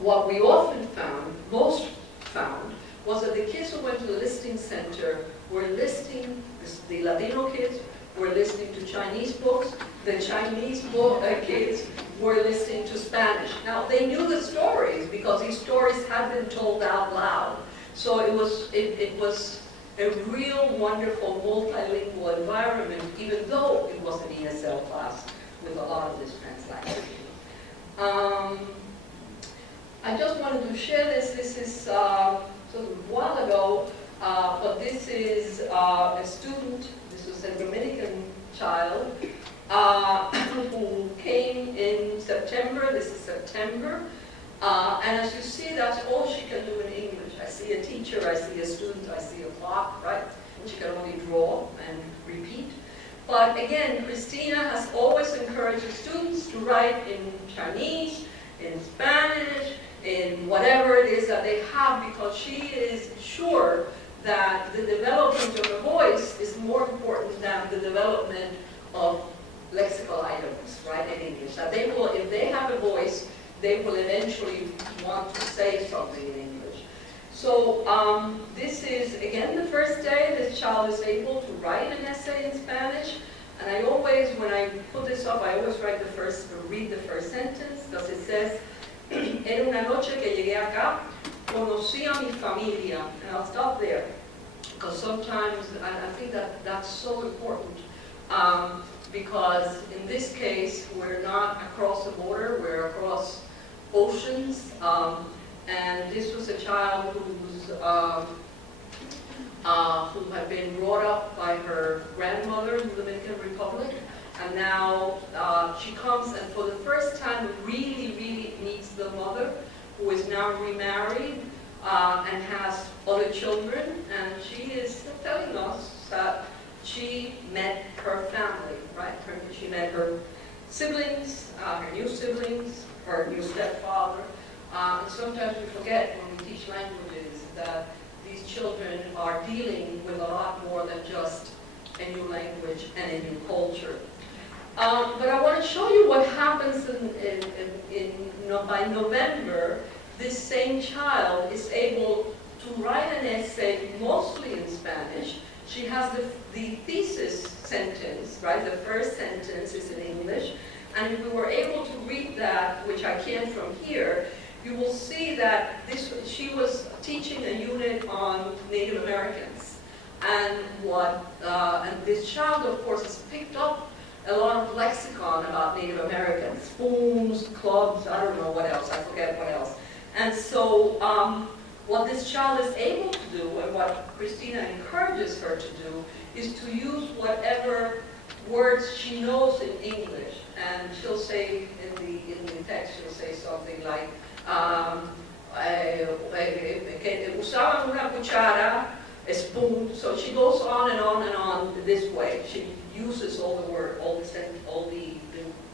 what we often found, most found, was that the kids who went to the listening center were listening, the Latino kids were listening to Chinese books, the Chinese kids were listening to Spanish. Now, they knew the stories because these stories had been told out loud. So it was a real wonderful multilingual environment, even though it was an ESL class with a lot of this translation. I just wanted to share this. This is sort of a while ago, but this is a student. This was a Dominican child who came in September. This is September. And as you see, that's all she can do in English. I see a teacher, I see a student, I see a clock, right? She can only draw and repeat. But again, Christina has always encouraged the students to write in Chinese, in Spanish, in whatever it is that they have, because she is sure that the development of a voice is more important than the development of lexical items, right, in English. That they will, if they have a voice, they will eventually want to say something in English. So this is, again, the first day this child is able to write an essay in Spanish. And I always, when I put this up, I always read the first sentence, because it says, "Era una noche que llegué acá, conocí a mi familia." And I'll stop there, because sometimes I think that that's so important. Because in this case, we're not across the border, we're across oceans. And this was a child who had been brought up by her grandmother in the Dominican Republic. And now she comes and for the first time really, really meets the mother, who is now remarried and has other children. And she is telling us that she met her family, right? She met her siblings, her new siblings, her new stepfather. And sometimes we forget when we teach languages that these children are dealing with a lot more than just a new language and a new culture. But I want to show you what happens by November. This same child is able to write an essay mostly in Spanish. She has the thesis sentence, right? The first sentence is in English. And if we were able to read that, which I can from here, you will see that she was teaching a unit on Native Americans. And this child, of course, has picked up a lot of lexicon about Native Americans, spoons, clubs, I don't know what else, I forget what else. And so what this child is able to do, and what Christina encourages her to do, is to use whatever words she knows in English. And she'll say in the text, she'll say something like, que usaban una cuchara, a spoon. So she goes on and on and on this way. She uses all the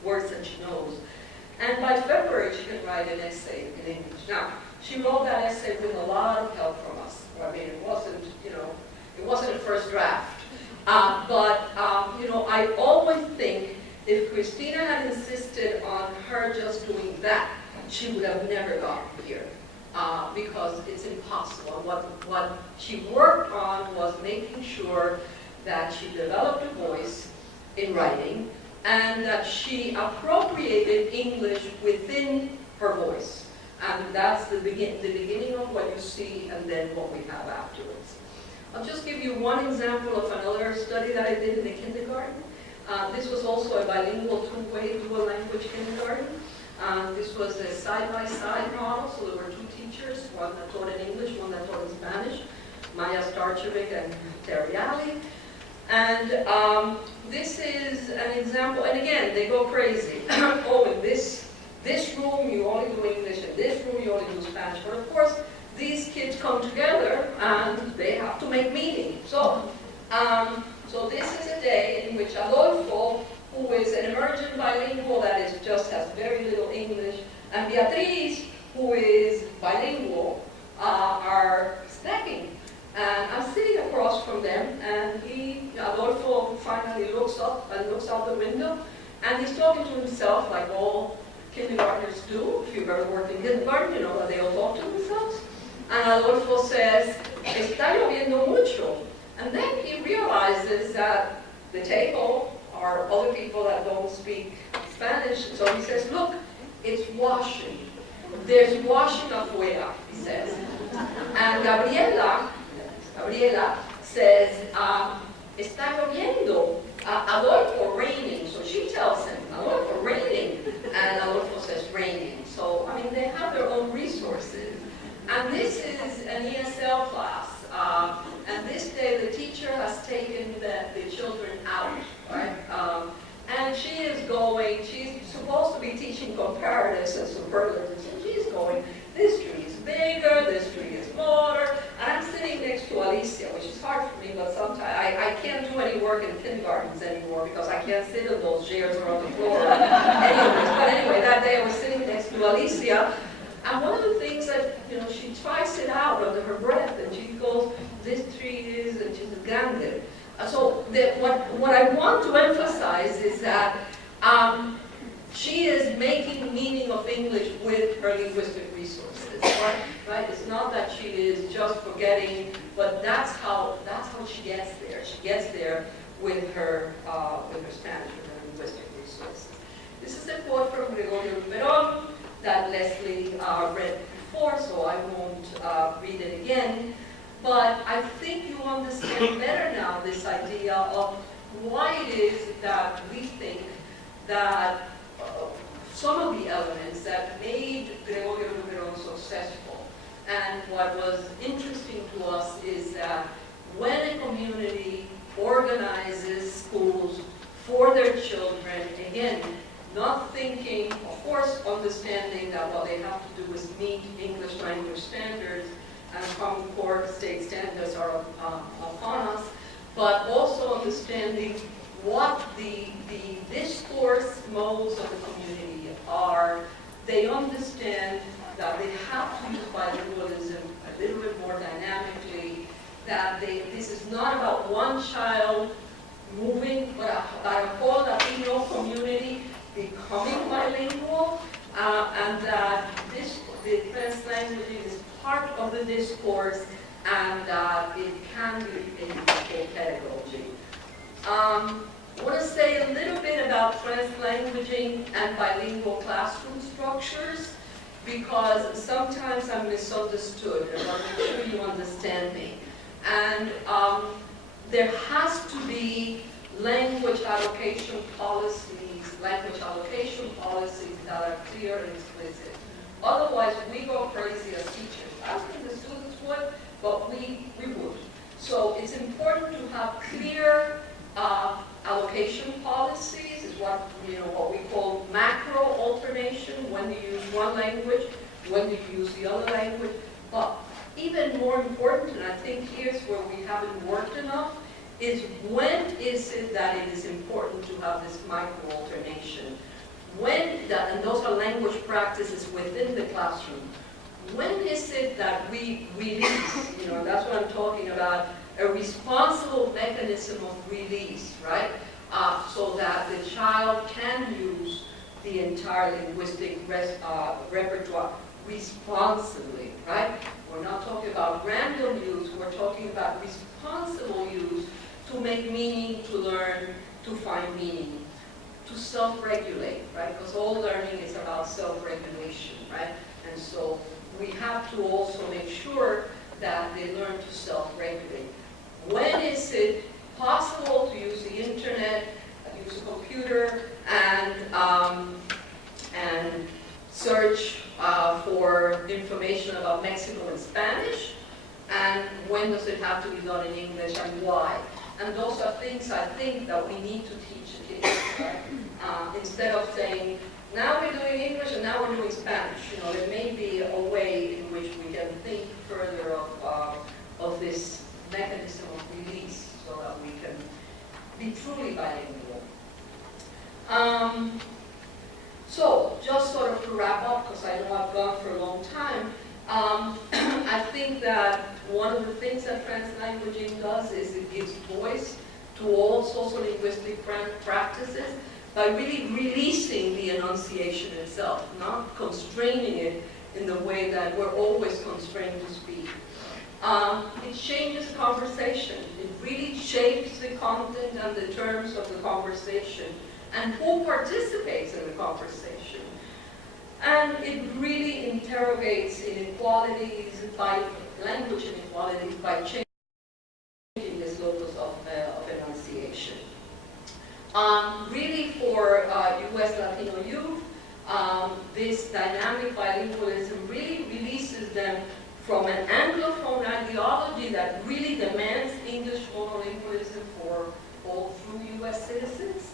words that she knows. And by February, she can write an essay in English. Now, she wrote that essay with a lot of help from us. I mean, it wasn't, it wasn't a first draft. I always think if Christina had insisted on her just doing that, she would have never gotten here. Because it's impossible. What she worked on was making sure that she developed a voice in writing and that she appropriated English within her voice. And that's the beginning of what you see and then what we have afterwards. I'll just give you one example of another study that I did in the kindergarten. This was also a bilingual two-way dual language kindergarten. This was a side-by-side model, so there were two teachers, one that taught in English, one that taught in Spanish, Maya Starchevic and Terry Alley. And this is an example, and again, they go crazy. Oh, in this room you only do English, in this room you only do Spanish. But of course, these kids come together and they have to make meaning. So this is a day in which Adolfo, who is an emergent bilingual that just has very little English, and Beatriz, who is bilingual, are snacking. And I'm sitting across from them, and Adolfo finally looks up and looks out the window, and he's talking to himself like all kindergartners do. If you've ever worked in kindergarten, you know that they all talk to themselves. And Adolfo says, "Está lloviendo mucho." And then he realizes that the table are other people that don't speak Spanish. So he says, "Look, it's washing. There's washing afuera," he says. And Gabriela says, "Está lloviendo." Adolfo, raining. So she tells him, "Adolfo, raining." And Adolfo says, "Raining." So, I mean, they have their own resources. And this is an ESL class. And this day, the teacher has taken the children out, right? And she's supposed to be teaching comparatives and superlatives. And she's going, this tree is bigger, this tree is smaller. And I'm sitting next to Alicia, which is hard for me, but sometimes I can't do any work in kindergartens anymore because I can't sit in those chairs or on the floor. But anyway, that day I was sitting next to Alicia. And one of the things that, she tries it out under her breath, and she goes, this tree is, and she's grande. So what I want to emphasize is that she is making meaning of English with her linguistic resources, right? It's not that she is just forgetting, but that's how she gets there. She gets there with her Spanish, with her linguistic resources. This is a quote from Gregorio Luperón that Leslie read before, so I won't read it again. But I think you understand better now this idea of why it is that we think that some of the elements that made Gregorio Luperón successful. And what was interesting to us is that when a community organizes schools for their children, again, not thinking, of course, understanding that what they have to do is meet English language standards, and Common Core state standards are upon us, but also understanding what the discourse modes of the community are. They understand that they have to use bilingualism a little bit more dynamically, that this is not about one child moving, but a whole Latino community becoming bilingual, and that the translanguaging is part of the discourse, and it can be a useful pedagogy. I want to say a little bit about translanguaging and bilingual classroom structures, because sometimes I'm misunderstood, and I want to make sure you understand me. And there has to be language allocation policies that are clear and explicit. Otherwise, we go crazy as teachers. I don't think the students would, but we would. So it's important to have clear allocation policies, is what we call macro alternation, when you use one language, when you use the other language. But even more important, and I think here's where we haven't worked enough, is when is it that it is important to have this micro alternation? And those are language practices within the classroom. When is it that we release, that's what I'm talking about, a responsible mechanism of release, right? So that the child can use the entire linguistic repertoire responsibly, right? We're not talking about random use, we're talking about responsible use to make meaning, to learn, to find meaning, to self-regulate, right? Because all learning is about self-regulation, right? And so we have to also make sure that they learn to self-regulate. When is it possible to use the internet, use a computer, and search for information about Mexico in Spanish? And when does it have to be done in English, and why? And those are things I think that we need to teach the kids, right? Instead of saying, now we're doing English and now we're doing Spanish. There may be a way in which we can think further of this mechanism of release so that we can be truly bilingual. So, just sort of to wrap up, because I know I've gone for a long time, I think that one of the things that translanguaging does is it gives voice to all sociolinguistic practices by really releasing the enunciation itself, not constraining it in the way that we're always constrained to speak. It changes conversation. It really shapes the content and the terms of the conversation and who participates in the conversation. And it really interrogates inequalities by language inequalities by changing this locus of enunciation. Really for U.S. Latino youth, this dynamic bilingualism really releases them from an Anglophone ideology that really demands English monolingualism for all true U.S. citizens,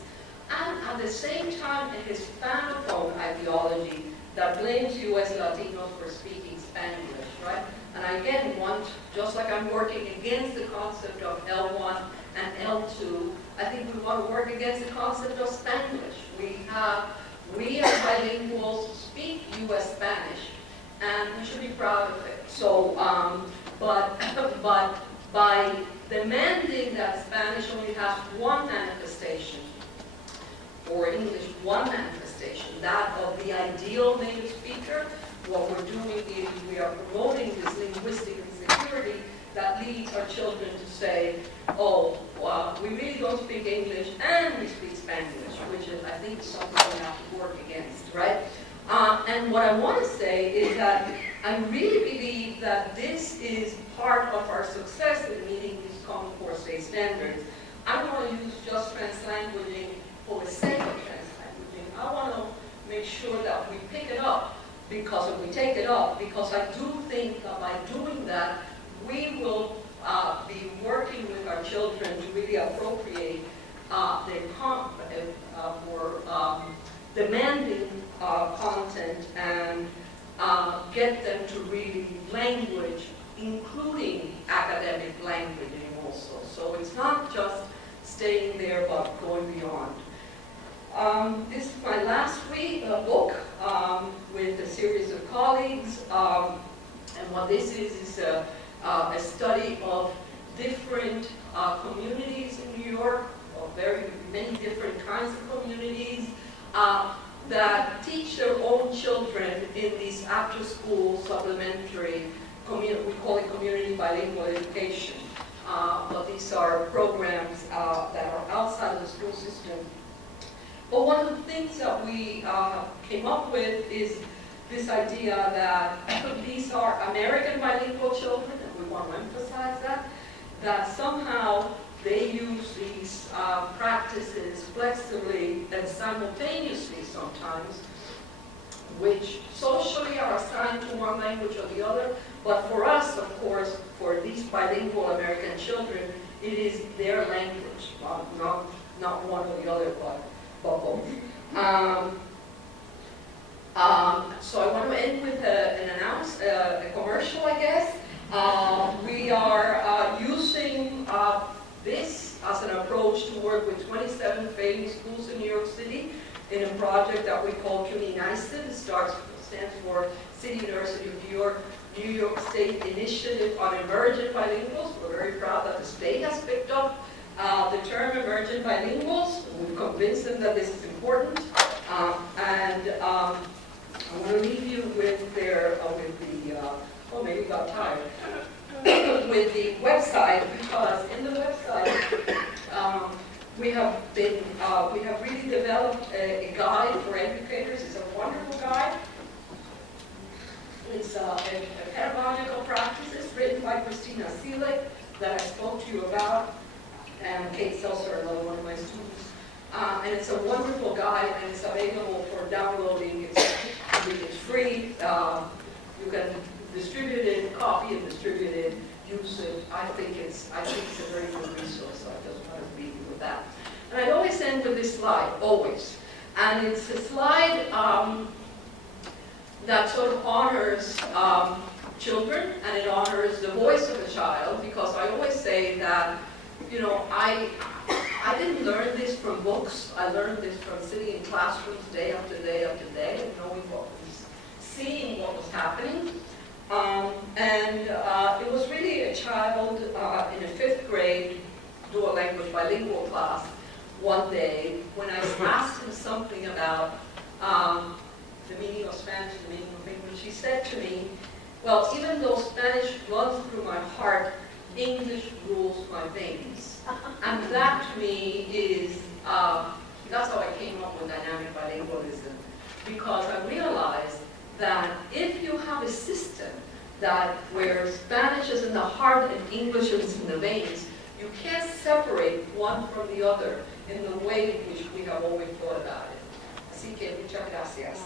and at the same time a Hispanophone ideology that blames U.S. Latinos for speaking Spanglish, right? And I again want, just like I'm working against the concept of L1 and L2, I think we want to work against the concept of Spanglish. We as bilinguals speak U.S. Spanish, and we should be proud of it. So, but by demanding that Spanish only has one manifestation, or English one manifestation, that of the ideal native speaker, what we're doing is we are promoting this linguistic insecurity that leads our children to say, oh, we really don't speak English and we speak Spanglish, which is, I think, something we have to work against, right? And what I want to say is that I really believe that this is part of our success in meeting these Common Core state standards. I don't want to use just translanguaging for the sake of translanguaging. I want to make sure that we pick it up because we take it up, because I do think that by doing that, we will be working with our children to really appropriate for demanding content and get them to read language, including academic languaging also. So it's not just staying there, but going beyond. This is my last book with a series of colleagues, and what this is a study of different communities in New York, of very many different kinds of communities that teach their own children in these after-school supplementary, we call it community bilingual education. But these are programs that are outside of the school system. But one of the things that we came up with is this idea that these are American bilingual children, and we want to emphasize that somehow they use these practices flexibly and simultaneously sometimes, which socially are assigned to one language or the other, but for us, of course, for these bilingual American children, it is their language, not one or the other, but both. So I want to end with a commercial, I guess. We are using this as an approach to work with 27 failing schools in New York City in a project that we call CUNY-NYSIB. It stands for City University of New York State Initiative on Emergent Bilinguals. We're very proud that the state has picked up the term emergent bilinguals. We've convinced them that this is important. I want to leave you with maybe got tired, with the website, because in the website we have really developed a guide for educators. It's a wonderful guide. It's a pedagogical practices written by Christina Seelig that I spoke to you about, and Kate Seltzer, another one of my students. And it's a wonderful guide, and it's available for downloading. It's free. You can distribute it, copy and distribute it, use it. I think it's a very good resource, so I just want to leave you with that. And I always end with this slide, always. And it's a slide that sort of honors children, and it honors the voice of a child, because I always say that, you know, I didn't learn this from books. I learned this from sitting in classrooms day after day after day, and knowing what was, seeing what was happening. It was really a child in a 5th grade dual language bilingual class one day when I asked him something about the meaning of Spanish, the meaning of English. He said to me, well, even though Spanish runs through my heart, English rules my veins. And that to me is, that's how I came up with dynamic bilingualism, because I realized that if you have a system where Spanish is in the heart and English is in the veins, you can't separate one from the other in the way in which we have always thought about it. Así que muchas gracias.